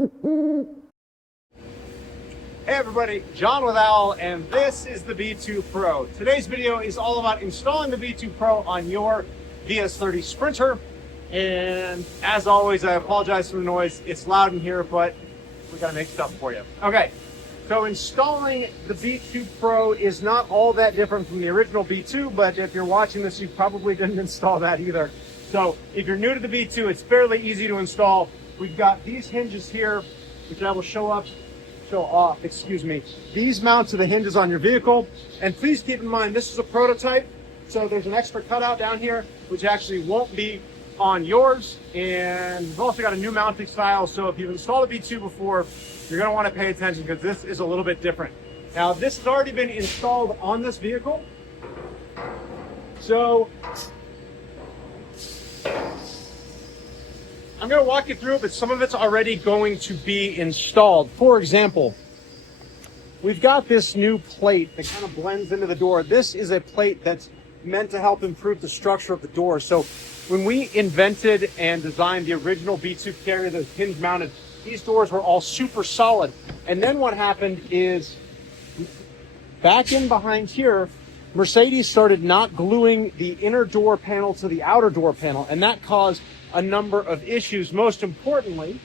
Hey everybody, John with Owl, and this is the B2 Pro. Today's video is all about installing the B2 Pro on your VS30 Sprinter. And as always, I apologize for the noise. It's loud in here, but we gotta make stuff for you. Okay, so installing the B2 Pro is not all that different from the original B2, but if you're watching this, you probably didn't install that either. So if you're new to the B2, it's fairly easy to install. We've got these hinges here, which I will show off. These mount to the hinges on your vehicle. And please keep in mind, this is a prototype. So there's an extra cutout down here, which actually won't be on yours. And we've also got a new mounting style. So if you've installed a B2 before, you're gonna wanna pay attention because this is a little bit different. Now, this has already been installed on this vehicle. So I'm going to walk you through it, but some of it's already going to be installed. For example, we've got this new plate that kind of blends into the door. This is a plate that's meant to help improve the structure of the door. So when we invented and designed the original B2 carrier, those hinge mounted, these doors were all super solid. And then what happened is, back in behind here, Mercedes started not gluing the inner door panel to the outer door panel, and that caused a number of issues. Most importantly,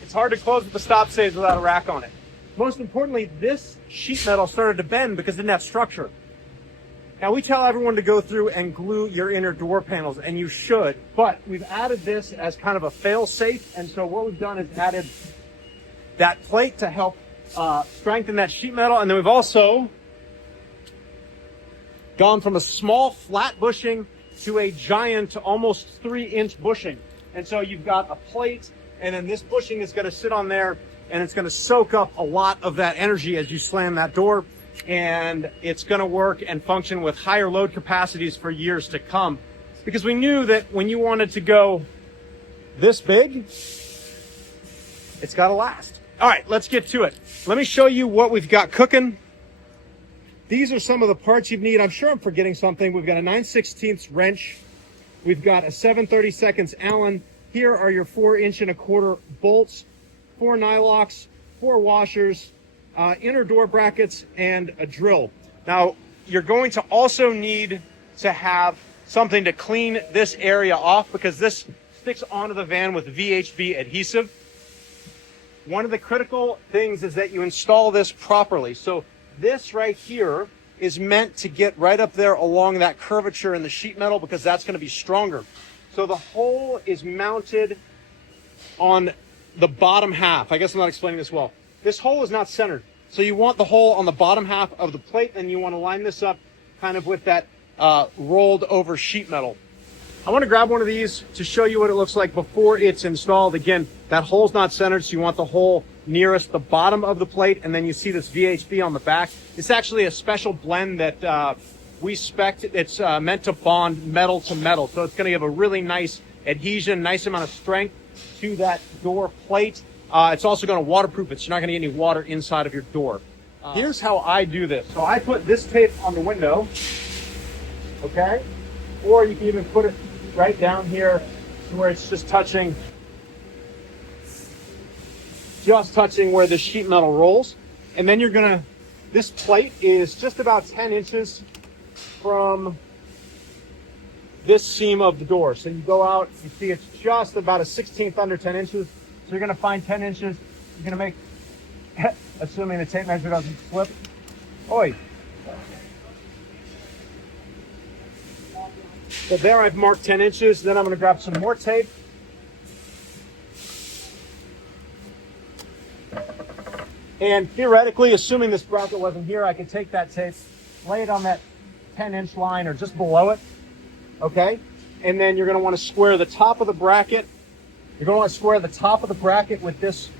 it's hard to close with the stop stays without a rack on it. Most importantly, this sheet metal started to bend because it didn't have structure. Now, we tell everyone to go through and glue your inner door panels, and you should, but we've added this as kind of a fail-safe, and so what we've done is added that plate to help strengthen that sheet metal, and then we've also gone from a small flat bushing to a giant, almost 3-inch bushing. And so you've got a plate, and then this bushing is going to sit on there, and it's going to soak up a lot of that energy as you slam that door, and it's going to work and function with higher load capacities for years to come. Because we knew that when you wanted to go this big, it's got to last. All right, let's get to it. Let me show you what we've got cooking. These are some of the parts you need. I'm sure I'm forgetting something. We've got a 9/16 wrench. We've got a 7/32 Allen. Here are your 4-inch-and-a-quarter bolts, 4 nylocks, 4 washers, inner door brackets, and a drill. Now, you're going to also need to have something to clean this area off because this sticks onto the van with VHB adhesive. One of the critical things is that you install this properly. So this right here is meant to get right up there along that curvature in the sheet metal because that's going to be stronger. So the hole is mounted on the bottom half. I guess I'm not explaining this well. This hole is not centered. So you want the hole on the bottom half of the plate, and you want to line this up kind of with that rolled over sheet metal. I want to grab one of these to show you what it looks like before it's installed. Again, that hole's not centered, so you want the hole nearest the bottom of the plate, and then you see this VHB on the back. It's actually a special blend that we spec'd. It's meant to bond metal to metal, so it's going to give a really nice adhesion, nice amount of strength to that door plate. It's also going to waterproof it, so you're not going to get any water inside of your door. Here's how I do this. So I put this tape on the window, okay? Or you can even put it right down here to where it's just touching where the sheet metal rolls. And then you're gonna, this plate is just about 10 inches from this seam of the door. So you go out, you see it's just about a 1/16 under 10 inches. So you're gonna find 10 inches. You're gonna make, assuming the tape measure doesn't slip. Oi. So there I've marked 10 inches. Then I'm gonna grab some more tape. And theoretically, assuming this bracket wasn't here, I could take that tape, lay it on that 10-inch line or just below it, okay? And then you're going to want to square the top of the bracket. You're going to want to square the top of the bracket with this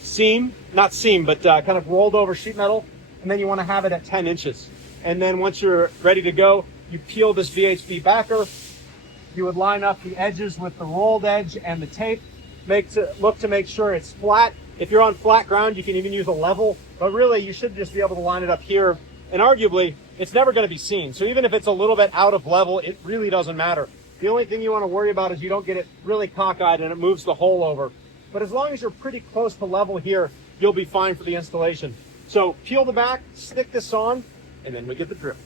seam, not seam, but kind of rolled over sheet metal. And then you want to have it at 10 inches. And then once you're ready to go, you peel this VHB backer. You would line up the edges with the rolled edge and the tape. Look to make sure it's flat. If you're on flat ground, you can even use a level, but really you should just be able to line it up here. And arguably, it's never going to be seen. So even if it's a little bit out of level, it really doesn't matter. The only thing you want to worry about is you don't get it really cockeyed and it moves the hole over. but as long as you're pretty close to level here, you'll be fine for the installation. So peel the back, stick this on, and then we get the drill.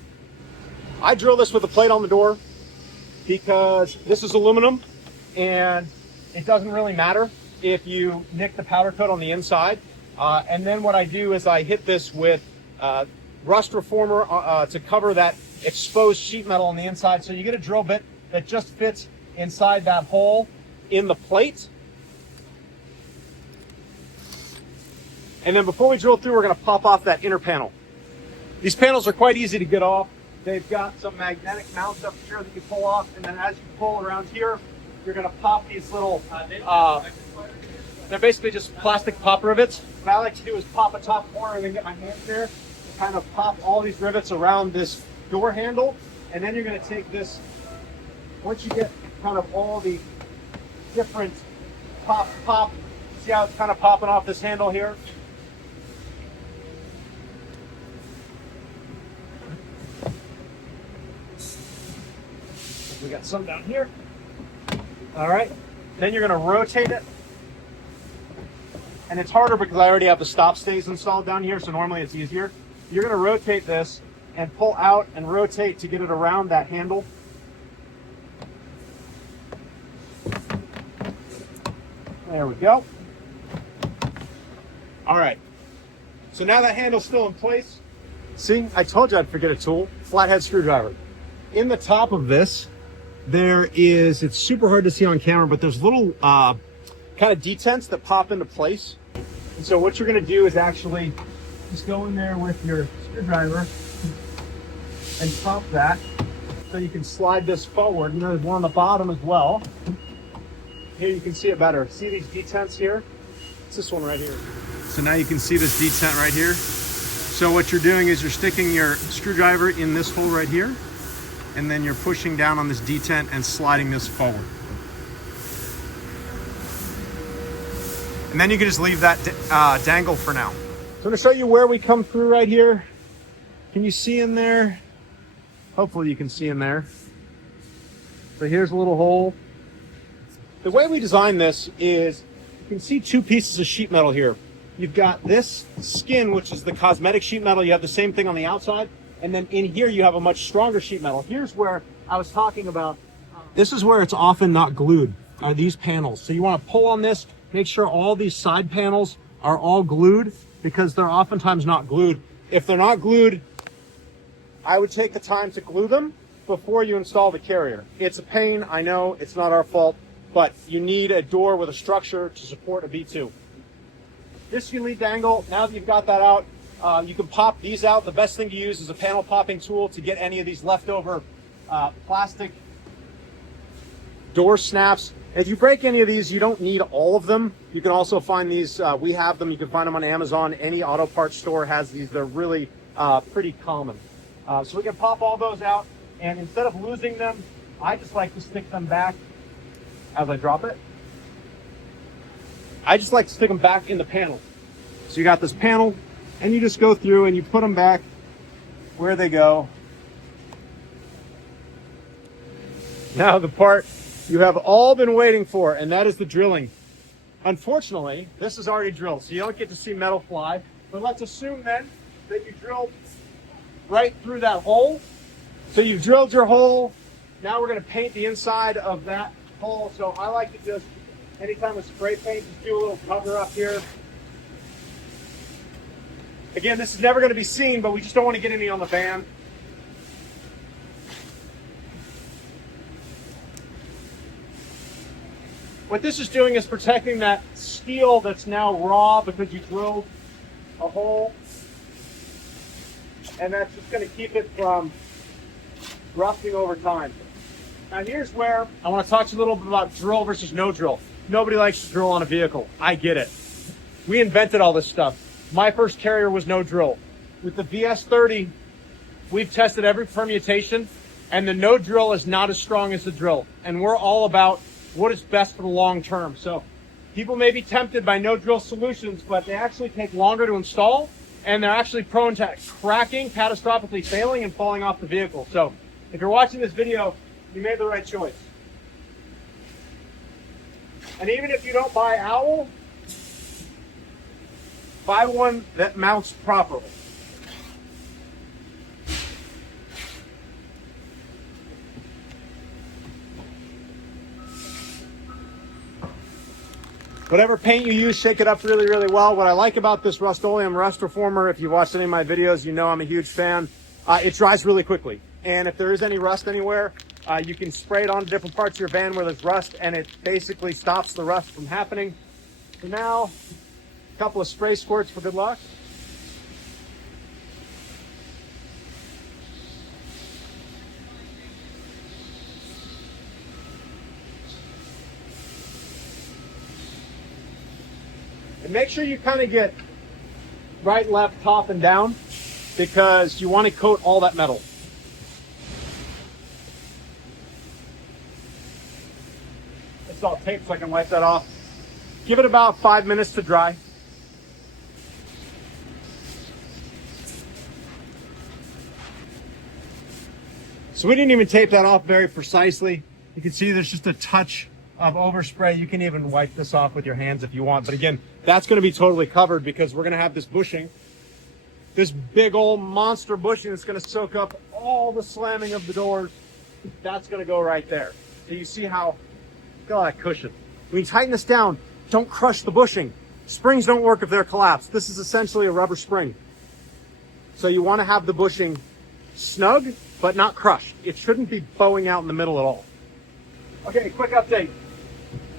I drill this with a plate on the door because this is aluminum and it doesn't really matter if you nick the powder coat on the inside. And then what I do is I hit this with rust reformer to cover that exposed sheet metal on the inside. So you get a drill bit that just fits inside that hole in the plate. And then before we drill through, we're going to pop off that inner panel. These panels are quite easy to get off. They've got some magnetic mounts up here that you pull off, and then as you pull around here, you're going to pop these little, they're basically just plastic pop rivets. What I like to do is pop a top corner and then get my hands there to kind of pop all these rivets around this door handle. And then you're going to take this, once you get kind of all the different pop, see how it's kind of popping off this handle here? We got some down here. All right, then you're going to rotate it. And it's harder because I already have the stop stays installed down here, so normally it's easier. You're going to rotate this and pull out and rotate to get it around that handle. There we go. All right, so now that handle's still in place. See, I told you I'd forget a tool, flathead screwdriver. In the top of this, there is, it's super hard to see on camera, but there's little kind of detents that pop into place. And so what you're going to do is actually just go in there with your screwdriver and pop that so you can slide this forward. And there's one on the bottom as well. Here you can see it better. See these detents here? It's this one right here. So now you can see this detent right here. So what you're doing is you're sticking your screwdriver in this hole right here, and then you're pushing down on this detent and sliding this forward. And then you can just leave that dangle for now. So I'm going to show you where we come through right here. Can you see in there? Hopefully you can see in there. So here's a little hole. The way we designed this is you can see two pieces of sheet metal here. You've got this skin, which is the cosmetic sheet metal. You have the same thing on the outside. And then in here, you have a much stronger sheet metal. Here's where I was talking about. This is where it's often not glued, are these panels. So you want to pull on this, make sure all these side panels are all glued because they're oftentimes not glued. If they're not glued, I would take the time to glue them before you install the carrier. It's a pain, I know, it's not our fault, but you need a door with a structure to support a B2. This you lead dangle. Now that you've got that out, you can pop these out. The best thing to use is a panel popping tool to get any of these leftover plastic door snaps. If you break any of these, you don't need all of them. You can also find these, we have them, you can find them on Amazon. Any auto parts store has these. They're really pretty common. So we can pop all those out, and instead of losing them, I just like to stick them back as I drop it. I just like to stick them back in the panel. So you got this panel, and you just go through and you put them back where they go. Now the part you have all been waiting for, and that is the drilling. Unfortunately, this is already drilled, so you don't get to see metal fly. But let's assume then that you drilled right through that hole. So you've drilled your hole. Now we're going to paint the inside of that hole. So I like to just, anytime with spray paint, just do a little cover up here. Again, this is never going to be seen, but we just don't want to get any on the band. What this is doing is protecting that steel that's now raw because you drilled a hole. And that's just going to keep it from rusting over time. Now here's where I want to talk to you a little bit about drill versus no drill. Nobody likes to drill on a vehicle. I get it. We invented all this stuff. My first carrier was no drill. With the VS30, we've tested every permutation, and the no drill is not as strong as the drill. And we're all about what is best for the long term. So people may be tempted by no drill solutions, but they actually take longer to install, and they're actually prone to cracking, catastrophically failing, and falling off the vehicle. So if you're watching this video, you made the right choice. And even if you don't buy Owl, buy one that mounts properly. Whatever paint you use, shake it up really, really well. What I like about this Rust-Oleum Rust Reformer, if you've watched any of my videos, you know I'm a huge fan. It dries really quickly. And if there is any rust anywhere, you can spray it onto different parts of your van where there's rust, and it basically stops the rust from happening. So now, a couple of spray squirts for good luck. And make sure you kind of get right, left, top, and down, because you want to coat all that metal. It's all tape so I can wipe that off. Give it about 5 minutes to dry. So we didn't even tape that off very precisely. You can see there's just a touch of overspray. You can even wipe this off with your hands if you want. But again, that's going to be totally covered because we're going to have this bushing, this big old monster bushing that's going to soak up all the slamming of the doors. That's going to go right there. So you see how, look at all that cushion. When you tighten this down, don't crush the bushing. Springs don't work if they're collapsed. This is essentially a rubber spring. So you want to have the bushing snug, but not crushed. It shouldn't be bowing out in the middle at all. Okay, quick update.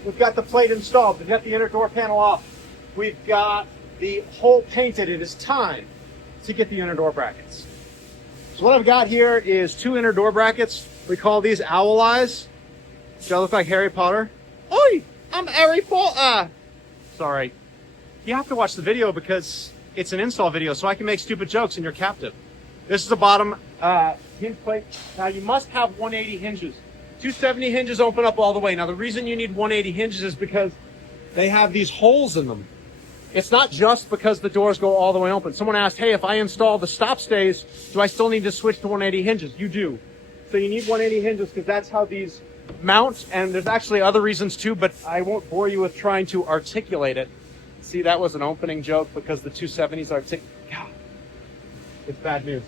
We've got the plate installed. We've got the inner door panel off. We've got the hole painted. It is time to get the inner door brackets. So what I've got here is 2 inner door brackets. We call these owl eyes. Do I look like Harry Potter? Oi, I'm Harry Potter. Sorry. You have to watch the video because it's an install video, so I can make stupid jokes and you're captive. This is the bottom hinge plate. Now you must have 180 hinges. 270 hinges open up all the way. Now the reason you need 180 hinges is because they have these holes in them. It's not just because the doors go all the way open. Someone asked, hey, if I install the stop stays, do I still need to switch to 180 hinges? You do. So you need 180 hinges because that's how these mount. And there's actually other reasons too, but I won't bore you with trying to articulate it. See, that was an opening joke because the 270s God, it's bad news.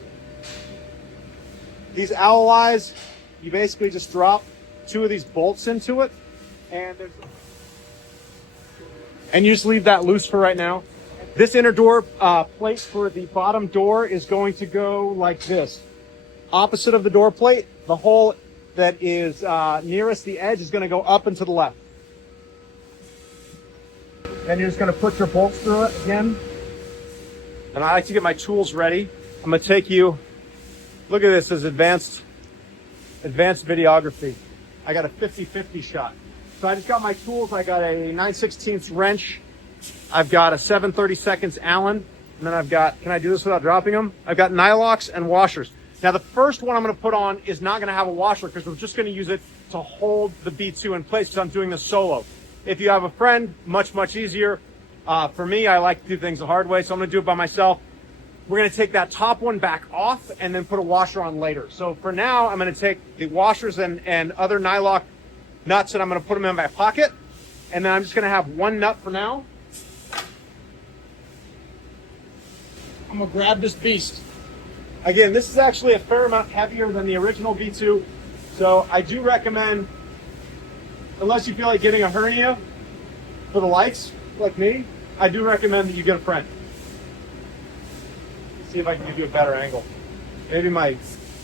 These owl eyes, you basically just drop 2 of these bolts into it, and you just leave that loose for right now. This inner door plate for the bottom door is going to go like this. Opposite of the door plate, the hole that is nearest the edge is going to go up and to the left. And you're just going to put your bolts through it again. And I like to get my tools ready. I'm going to take you, look at this as advanced videography. I got a 50-50 shot. So I just got my tools. I got a 9/16 wrench. I've got a 7/32 Allen. And then I've got, can I do this without dropping them? I've got nylocks and washers. Now the first one I'm going to put on is not going to have a washer because we're just going to use it to hold the B2 in place because I'm doing this solo. If you have a friend, much, much easier. For me, I like to do things the hard way, so I'm going to do it by myself. We're going to take that top one back off and then put a washer on later. So for now, I'm going to take the washers and other nylock nuts and I'm going to put them in my pocket. And then I'm just going to have one nut for now. I'm going to grab this beast. Again, this is actually a fair amount heavier than the original B2. So I do recommend, unless you feel like getting a hernia for the likes, like me, I do recommend that you get a friend. See if I can give you a better angle. Maybe my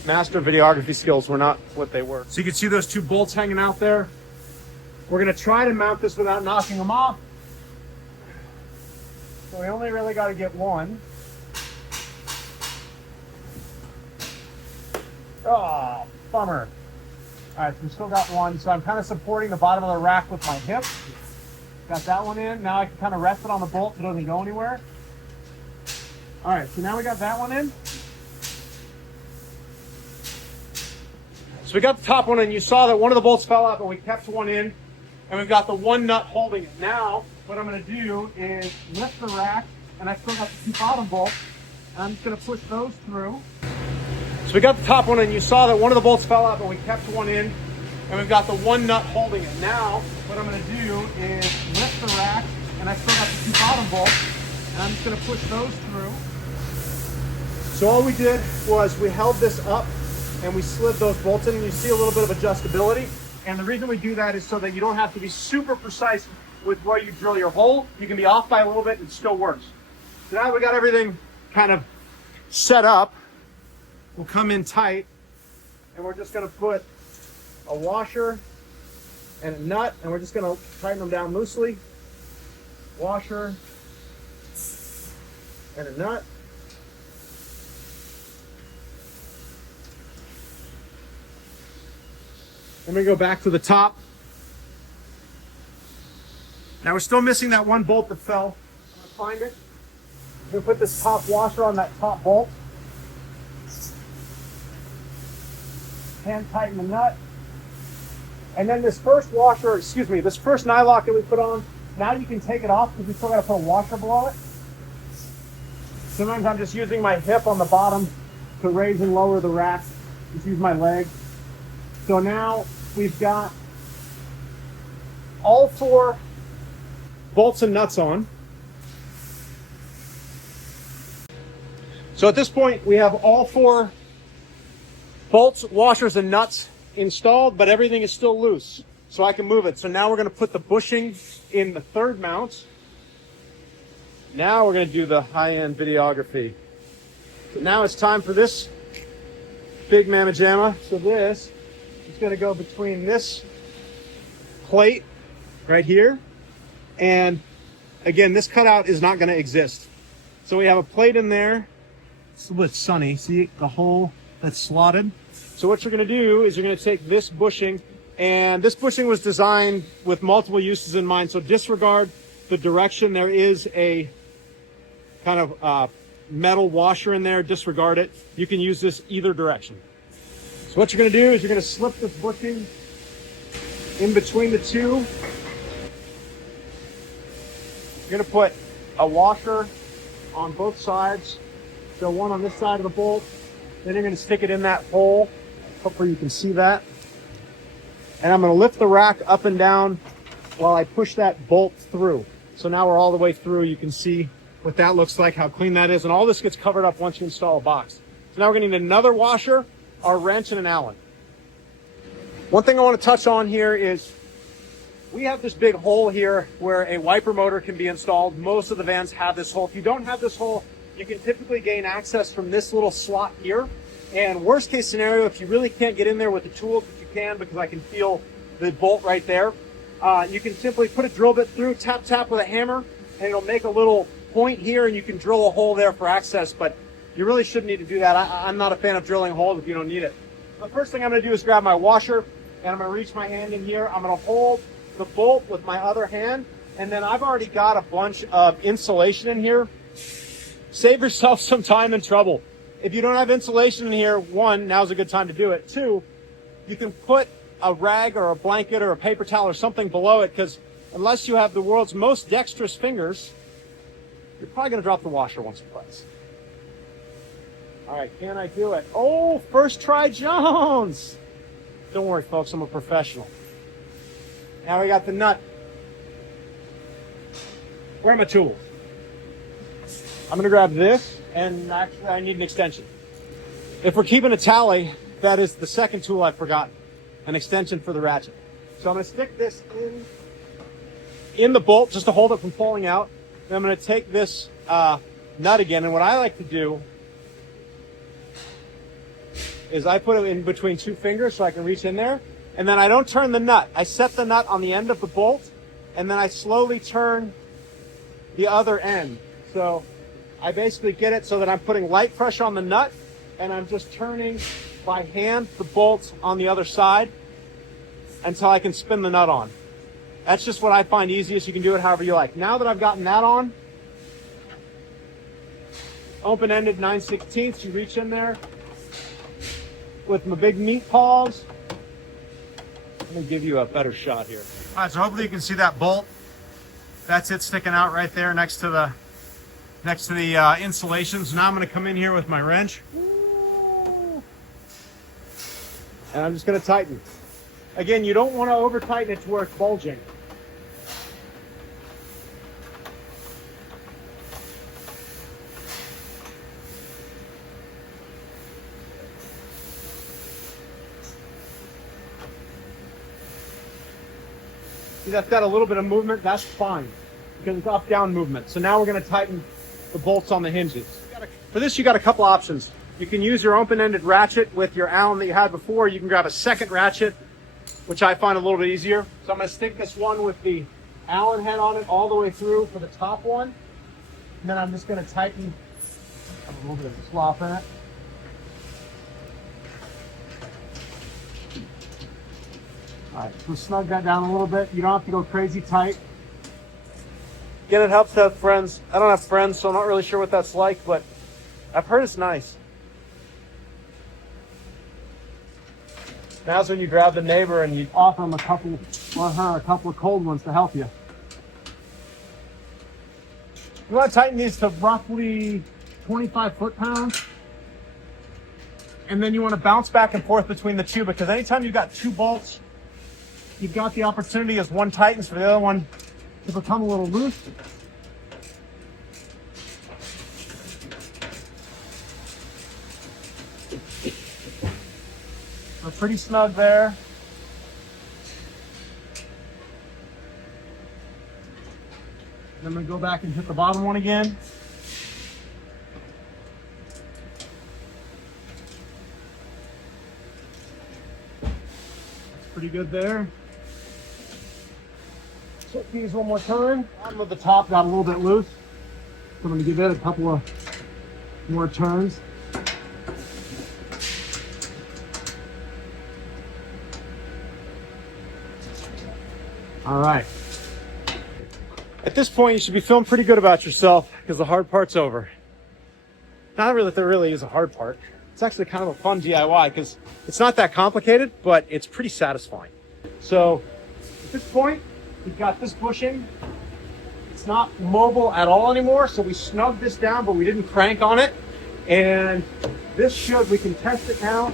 master videography skills were not what they were. So you can see those 2 bolts hanging out there. We're going to try to mount this without knocking them off. So we only really got to get one. Oh, bummer. All right, so we still got one. So I'm kind of supporting the bottom of the rack with my hip. Got that one in. Now I can kind of rest it on the bolt so it doesn't go anywhere. All right, so now we got that one in. So we got the top one in. You saw that one of the bolts fell out, but we kept one in. And we've got the one nut holding it. Now, what I'm going to do is lift the rack, and I still got the 2 bottom bolts. And I'm just going to push those through. So we got the top one in. You saw that one of the bolts fell out, but we kept one in. And we've got the one nut holding it. Now, what I'm going to do is lift the rack, and I still got the 2 bottom bolts. And I'm just gonna push those through. So all we did was we held this up and we slid those bolts in, and you see a little bit of adjustability. And the reason we do that is so that you don't have to be super precise with where you drill your hole. You can be off by a little bit and it still works. So now we got everything kind of set up. We'll come in tight, and we're just gonna put a washer and a nut, and we're just gonna tighten them down loosely. Washer and a nut. Then we go back to the top. Now we're still missing that one bolt that fell. I'm gonna find it. I'm gonna put this top washer on that top bolt. Hand tighten the nut. And then this first washer, excuse me, this first nylock that we put on, now you can take it off because we still gotta put a washer below it. Sometimes I'm just using my hip on the bottom to raise and lower the rack. Just use my leg. So now we've got all 4 bolts and nuts on. So at this point, we have all 4 bolts, washers, and nuts installed, but everything is still loose, so I can move it. So now we're going to put the bushing in the 3rd mount. Now we're going to do the high-end videography. So now it's time for this big mamma jamma. So this is going to go between this plate right here, and again, this cutout is not going to exist. So we have a plate in there. It's a little bit sunny. See the hole that's slotted? So what you're going to do is you're going to take this bushing, and this bushing was designed with multiple uses in mind. So disregard the direction. There is a kind of metal washer in there. Disregard it. You can use this either direction. So what you're going to do is you're going to slip this bushing in between the two. You're going to put a washer on both sides. So one on this side of the bolt. Then you're going to stick it in that hole. Hopefully you can see that. And I'm going to lift the rack up and down while I push that bolt through. So now we're all the way through. You can see what that looks like, how clean that is. And all this gets covered up once you install a box. So now we're going to need another washer, our wrench, and an Allen. One thing I want to touch on here is we have this big hole here where a wiper motor can be installed. Most of the vans have this hole. If you don't have this hole, you can typically gain access from this little slot here. And worst case scenario, if you really can't get in there with the tools, which you can because I can feel the bolt right there, you can simply put a drill bit through, tap, tap with a hammer, and it'll make a little point here, and you can drill a hole there for access. But you really shouldn't need to do that. I'm not a fan of drilling holes if you don't need it. The first thing I'm going to do is grab my washer, and I'm going to reach my hand in here. I'm going to hold the bolt with my other hand, and then I've already got a bunch of insulation in here. Save yourself some time and trouble. If you don't have insulation in here, 1, now's a good time to do it. 2, you can put a rag or a blanket or a paper towel or something below it, because unless you have the world's most dexterous fingers, you're probably going to drop the washer once or twice. All right, can I do it? Oh, first try Jones. Don't worry, folks, I'm a professional. Now we got the nut. Where are my tools? I'm going to grab this, and actually I need an extension. If we're keeping a tally, that is the second tool I've forgotten, an extension for the ratchet. So I'm going to stick this in the bolt just to hold it from falling out. Then I'm going to take this nut again, and what I like to do is I put it in between 2 fingers so I can reach in there, and then I don't turn the nut. I set the nut on the end of the bolt, and then I slowly turn the other end. So I basically get it so that I'm putting light pressure on the nut, and I'm just turning by hand the bolts on the other side until I can spin the nut on. That's just what I find easiest. You can do it however you like. Now that I've gotten that on, open-ended 9/16, you reach in there with my big meat paws. Let me give you a better shot here. All right, so hopefully you can see that bolt. That's it sticking out right there next to the insulation. So now I'm going to come in here with my wrench, and I'm just going to tighten. Again, you don't want to over tighten it to where it's bulging. See, that's got a little bit of movement. That's fine because it's up-down movement. So now we're going to tighten the bolts on the hinges. For this, you got a couple options. You can use your open-ended ratchet with your Allen that you had before. You can grab a second ratchet, which I find a little bit easier. So I'm going to stick this one with the Allen head on it all the way through for the top one. And then I'm just going to tighten a little bit of slop in it. All right, so snug that down a little bit. You don't have to go crazy tight. Again, it helps to have friends. I don't have friends, so I'm not really sure what that's like, but I've heard it's nice. Now's when you grab the neighbor and you offer him a couple, or her, a couple of cold ones to help you. You want to tighten these to roughly 25 foot-pounds. And then you want to bounce back and forth between the two, because anytime you've got two bolts, you've got the opportunity as one tightens for the other one to become a little loose. So pretty snug there. Then I'm going to go back and hit the bottom one again. That's pretty good there. Check these one more time. Bottom of the top got a little bit loose. So I'm going to give it a couple of more turns. All right. At this point, you should be feeling pretty good about yourself because the hard part's over. Not really that there really is a hard part. It's actually kind of a fun DIY because it's not that complicated, but it's pretty satisfying. So at this point, we've got this bushing. It's not mobile at all anymore, so we snugged this down, but we didn't crank on it. And this should, we can test it now.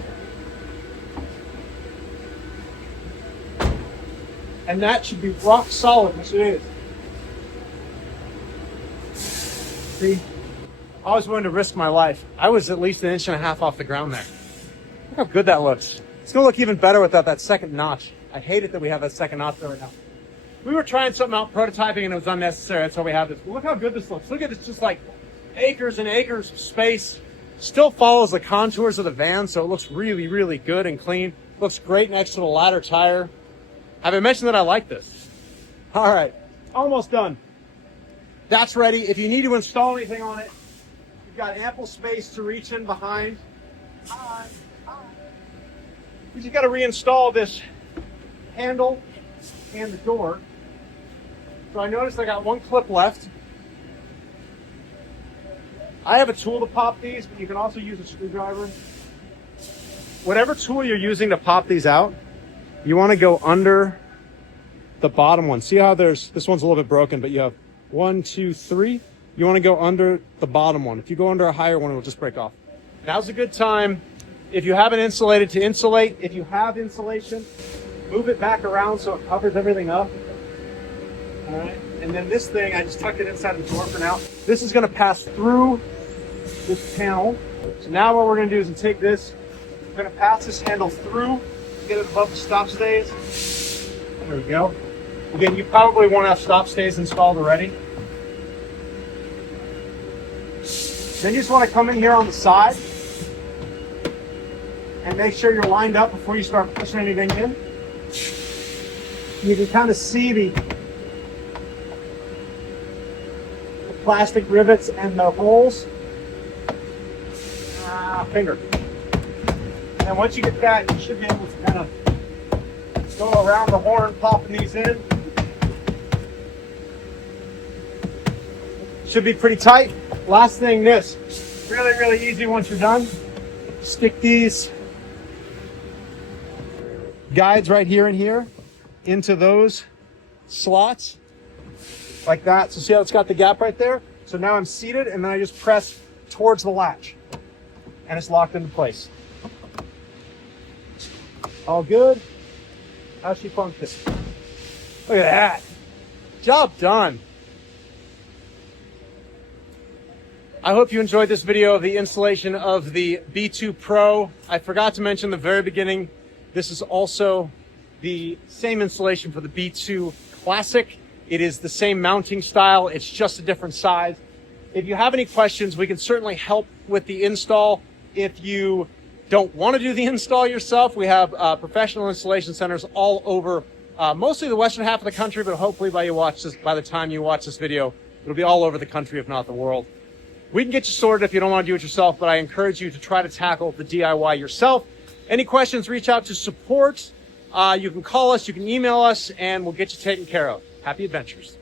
And that should be rock solid, which it is. See, I always wanted to risk my life. I was at least 1.5 inches off the ground there. Look how good that looks. It's gonna look even better without that second notch. I hate it that we have that second notch there right now. We were trying something out, prototyping, and it was unnecessary. That's why we have this. But look how good this looks. Look at this, just like acres and acres of space. Still follows the contours of the van, so it looks really, really good and clean. Looks great next to the ladder tire. Have I mentioned that I like this? All right, almost done. That's ready. If you need to install anything on it, you've got ample space to reach in behind. You just got to reinstall this handle and the door. So I noticed I got one clip left. I have a tool to pop these, but you can also use a screwdriver. Whatever tool you're using to pop these out, you want to go under the bottom one. See how this one's a little bit broken, but you have 1, 2, 3. You want to go under the bottom one. If you go under a higher one, it'll just break off. Now's a good time, if you haven't insulated, to insulate. If you have insulation, move it back around so it covers everything up. All right, and then this thing, I just tucked it inside the door for now. This is going to pass through this panel. So now what we're going to do is take this, we're going to pass this handle through, get it above the stop stays. There we go. Again, you probably won't have stop stays installed already. Then you just want to come in here on the side and make sure you're lined up before you start pushing anything in. You can kind of see the plastic rivets and the holes. Finger. And once you get that, you should be able to kind of go around the horn, popping these in. Should be pretty tight. Last thing, this. Really, really easy once you're done. Stick these guides right here and here into those slots like that. So see how it's got the gap right there? So now I'm seated, and then I just press towards the latch and it's locked into place. All good. How's she function? Look at that. Job done. I hope you enjoyed this video of the installation of the B2Pro. I forgot to mention in the very beginning, this is also the same installation for the B2 Classic. It is the same mounting style. It's just a different size. If you have any questions, we can certainly help with the install. If you don't want to do the install yourself, we have professional installation centers all over, mostly the western half of the country, but hopefully by the time you watch this video, it'll be all over the country, if not the world. We can get you sorted if you don't want to do it yourself, but I encourage you to try to tackle the DIY yourself. Any questions, reach out to support. You can call us, you can email us, and we'll get you taken care of. Happy adventures.